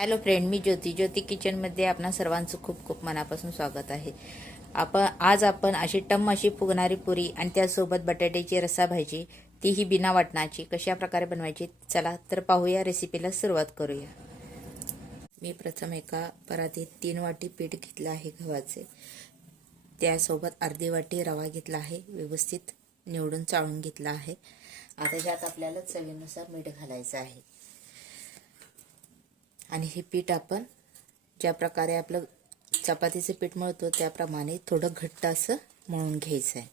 Hello friend मी ज्योती. ज्योती किचनमध्ये आपणा सर्वांचं खूप खूप मनापासून स्वागत आहे. आपण आज आपण अशी टम अशी फुगणारी पुरी आणि त्यासोबत बटाट्याची रसा भाजी तीही बिना वाटणाची कशा प्रकारे बनवायची चला तर पाहूया रेसिपीला सुरुवात करूया. मी प्रथम एका परातीत तीन वाटी पीठ घेतलं आहे गव्हाचे. त्यासोबत अर्धी वाटी रवा घेतला आहे व्यवस्थित निवडून चाळून घेतला आहे. आता ज्यात आपल्याला चवीनुसार मीठ घालायचं आहे. आणि हे पीठ आपण ज्या प्रकारे आपलं चपातीचं पीठ मळतो त्याप्रमाणे थोडं घट्ट असं मळून घ्यायचं आहे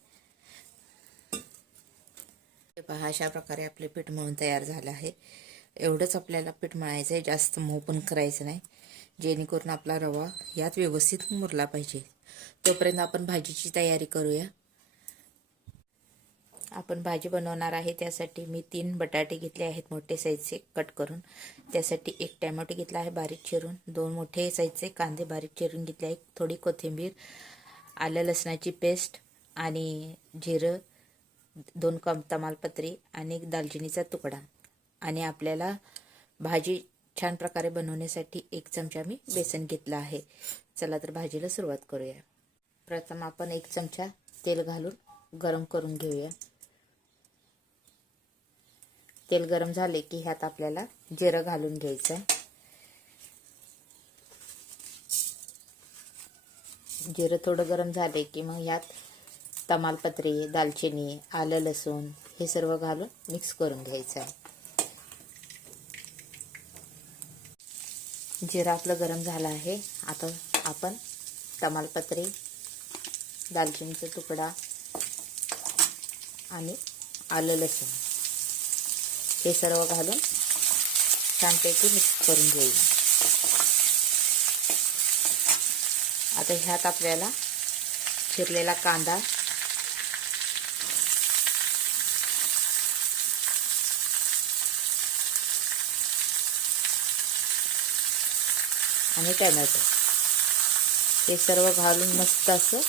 हे पहा अशा प्रकारे आपले पीठ मळून तयार झालं आहे. एवढंच आपल्याला पीठ मळायचं आहे जास्त मऊ पण करायचं नाही. जेणेकरून आपला रवा यात व्यवस्थित मुरला पाहिजे. तोपर्यंत आपण भाजीची तयारी करूया. आपण भाजी बनवणार आहे त्यासाठी मी तीन बटाटे घेतले आहेत मोठे साईजचे कट करून. त्यासाठी एक टॅमॅटो घेतला आहे बारीक चिरून. दोन मोठे साईजचे कांदे बारीक चिरून घेतले आहे थोडी कोथिंबीर आलं लसणाची पेस्ट आणि जिरं दोन कम तमालपत्री आणि एक दालचिनीचा तुकडा. आणि आपल्याला भाजी छान प्रकारे बनवण्यासाठी एक चमचा मी बेसन घेतला आहे. चला तर भाजीला सुरुवात करूया. प्रथम आपण एक चमचा तेल घालून गरम करून घेऊया. तेल गरम झाले की ह्यात आपल्याला जिरं घालून घ्यायचं आहे जिरं थोडं गरम झाले की मग ह्यात तमालपत्री दालचिनी आलं लसूण हे सर्व घालून मिक्स करून घ्यायचं आहे जिरं आपलं गरम झालं आहे. आता आपण तमालपत्री दालचिनीचा तुकडा आणि आलं लसूण. हे सर्व घालून छानपैकी मिक्स करून घेऊ. आता ह्यात आपल्याला चिरलेला कांदा आणि टमॅटो. हे सर्व घालून मस्त असं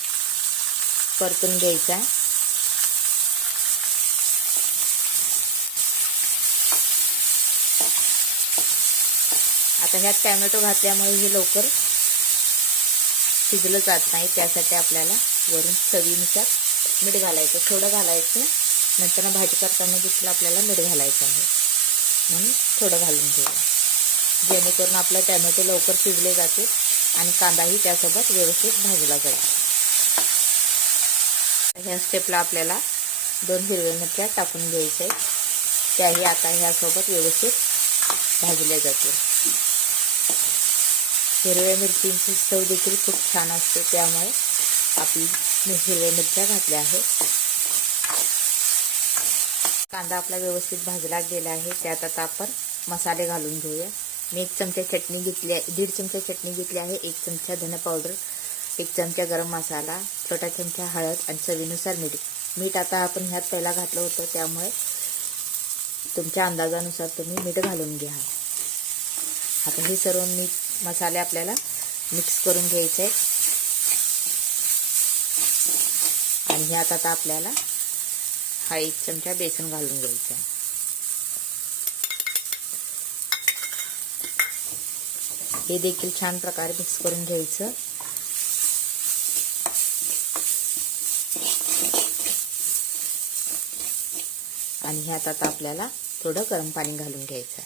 परतून घ्यायचं आहे. आता ह्यात टॅमॅटो घातल्यामुळे हे लवकर शिजलं जात नाही. त्यासाठी आपल्याला वरून चवीनुसार मीठ घालायचं. थोडं घालायचं. नंतर भाजी करताना देखील आपल्याला मीठ घालायचं आहे. म्हणून थोडं घालून घेऊया. जेणेकरून आपलं टॅमॅटो लवकर शिजले जाते आणि कांदाही त्यासोबत व्यवस्थित भाजला जाईल. ह्या स्टेपला आपल्याला दोन हिरव्या मिरच्या टाकून घ्यायच्या आहेत. त्याही आता ह्यासोबत व्यवस्थित भाजल्या जातील. हिरव्या मिरचींची चव देखील खूप छान असते त्यामुळे आपली मी हिरव्या मिरच्या घातल्या आहेत. कांदा आपला व्यवस्थित भाजला गेला आहे त्यात आता आपण मसाले घालून घेऊया. मी एक चमचा चटणी घेतली आहे दीड चमचा चटणी घेतली आहे एक चमचा धन पावडर एक चमचा गरम मसाला छोटा चमचा हळद आणि चवीनुसार मीठ. मीठ आता आपण ह्यात पहिला घातलं होतं त्यामुळे तुमच्या अंदाजानुसार तुम्ही मीठ घालून घ्या. आता हे सर्व मीठ मसाले आपल्याला मिक्स करून घ्यायचे आहेत. आणि ह्यात आता आपल्याला हा एक चमचा बेसन घालून घ्यायचा आहे. हे देखील छान प्रकारे मिक्स करून घ्यायचं. आणि ह्यात आता आपल्याला थोडं गरम पाणी घालून घ्यायचं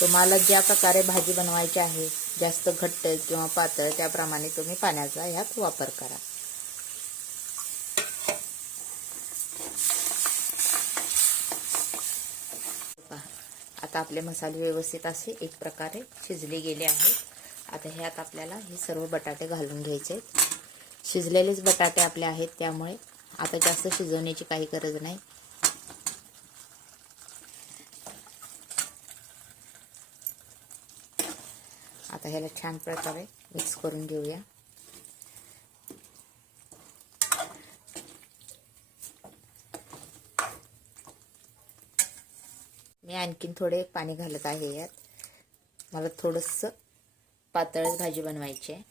तुम्हाला ज्या प्रकारे भाजी बनवायची आहे जास्त घट्ट किंवा पातळ त्याप्रमाणे तुम्ही पाण्याचा ह्यात वापर करा. आता आपले मसाले व्यवस्थित असे एक प्रकारे शिजले गेले आहेत. आता ह्यात आपल्याला हे सर्व बटाटे घालून घ्यायचे शिजलेलेच बटाटे आपले आहेत त्यामुळे आता जास्त शिजवण्याची काही गरज नाही. आता ह्याला छान प्रकारे मिक्स करून घेऊया. मी आणखीन थोडे पाणी घालत आहे यात. मला थोडंसं पातळच भाजी बनवायची आहे.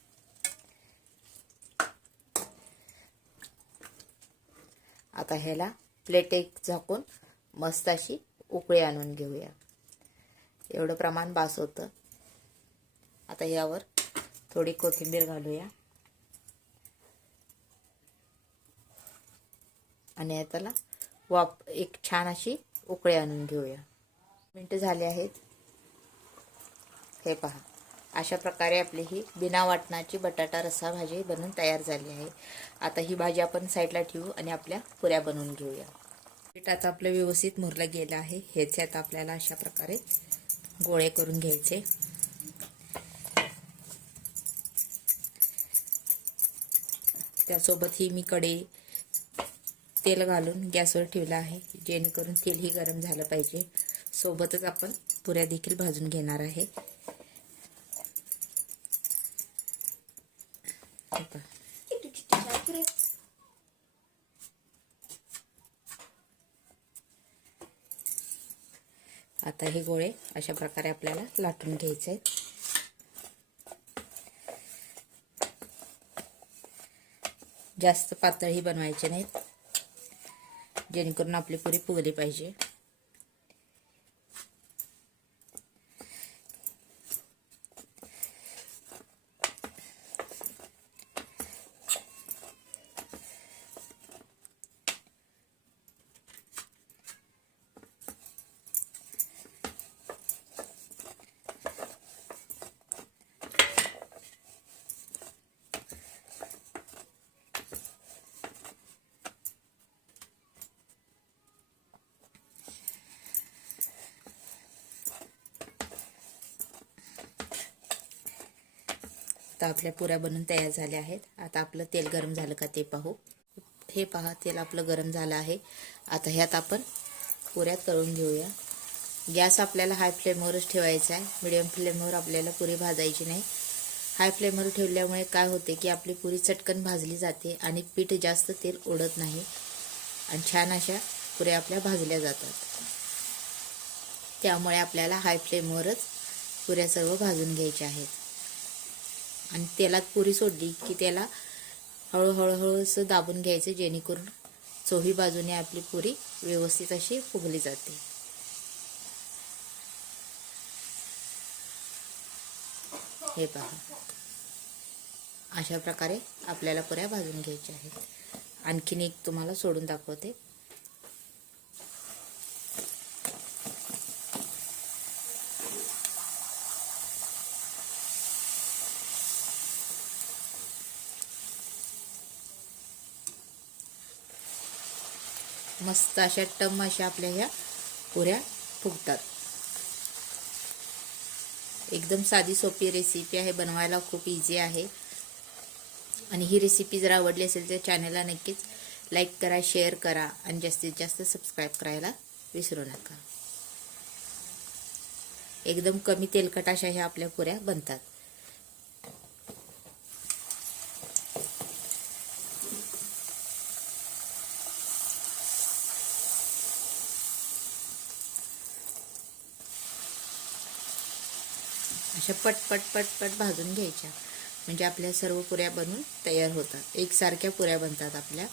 आता ह्याला प्लेट एक झाकून मस्त अशी उकळी आणून घेऊया. एवढं प्रमाण बास होतं. आता यावर थोडी कोथिंबीर घालूया. आणि त्याला वाप एक छान अशी उकळी आणून घेऊया. मिनटं झाले आहेत. हे पहा. अशा प्रकारे आपली ही बिना वाटणाची बटाटा रस्सा भाजी बनवून तयार झाली आहे. आता ही भाजी आपण साईडला ठेवू आणि आपल्या पुऱ्या बनवून घेऊया. पीठ आता आपलं व्यवस्थित मुरलं गेलं आहे. हेच आता आपल्याला अशा प्रकारे गोळे करून घ्यायचे. त्यासोबत ही मी कडे तेल घालून गॅसवर ठेवलं आहे जेणेकरून तेलही गरम झालं पाहिजे. सोबतच आपण पुऱ्या देखील भाजून घेणार आहे. आता हे गोळे अशा प्रकारे आपल्याला लाटून घ्यायचे आहेत. जास्त पातळही बनवायचे नाहीत. जेणेकरून आपली पुरी फुगली पाहिजे. आता आपल्या पुऱ्या बनून तयार झाल्या आहेत. आता आपलं तेल गरम झालं का ते पाहू. हे पहा तेल आपलं गरम झालं आहे. आता ह्यात आपण पुऱ्या तळून घेऊया. गॅस आपल्याला हाय फ्लेमवरच ठेवायचा आहे. मिडियम फ्लेमवर आपल्याला पुरी भाजायची नाही. हाय फ्लेमवर ठेवल्यामुळे काय होते की आपली पुरी चटकन भाजली जाते आणि पीठ जास्त तेल ओढत नाही. आणि छान अशा पुऱ्या आपल्या भाजल्या जातात. त्यामुळे आपल्याला हाय फ्लेमवरच पुऱ्या सर्व भाजून घ्यायच्या आहेत. आणि तेलात पुरी सोडली की त्याला हळूहळू हळू असं दाबून घ्यायचं जेणेकरून चोही बाजूने आपली पुरी व्यवस्थित अशी फुगली जाते. हे पहा. अशा प्रकारे आपल्याला पुऱ्या भाजून घ्यायच्या आहेत. आणखीन एक तुम्हाला सोडून दाखवते. मस्त अशा टम अशा आपल्या ह्या पुऱ्या फुगतात. एकदम साधी सोपी रेसिपी आहे बनवायला खूप इझी आहे. आणि ही रेसिपी जर आवडली असेल तर चॅनलला नक्कीच लाईक करा शेअर करा आणि जास्तीत जास्त सबस्क्राईब करायला विसरू नका. एकदम कमी तेलकट अशा ह्या आपल्या पुऱ्या बनतात. अशा पटपट पटपट भाजून घ्यायच्या. म्हणजे आपल्या सर्व पुऱ्या बनून तयार होतात. एकसारख्या पुऱ्या बनतात आपल्या.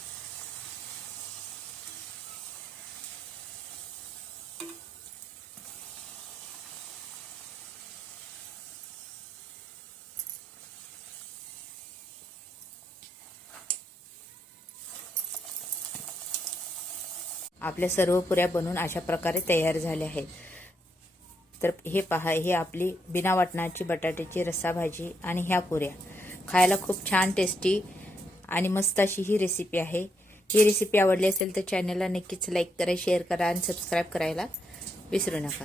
आपल्या सर्व पुऱ्या बनून अशा प्रकारे तयार झाल्या आहेत. तर हे पहा हे आपली बिना वाटणाची बटाट्याची रस्सा भाजी आणि ह्या पुऱ्या. खायला खूप छान टेस्टी आणि मस्त अशी ही रेसिपी आहे. ही रेसिपी आवडली असेल तर चॅनलला नक्कीच लाईक करा शेअर करा आणि सबस्क्राईब करायला विसरू नका.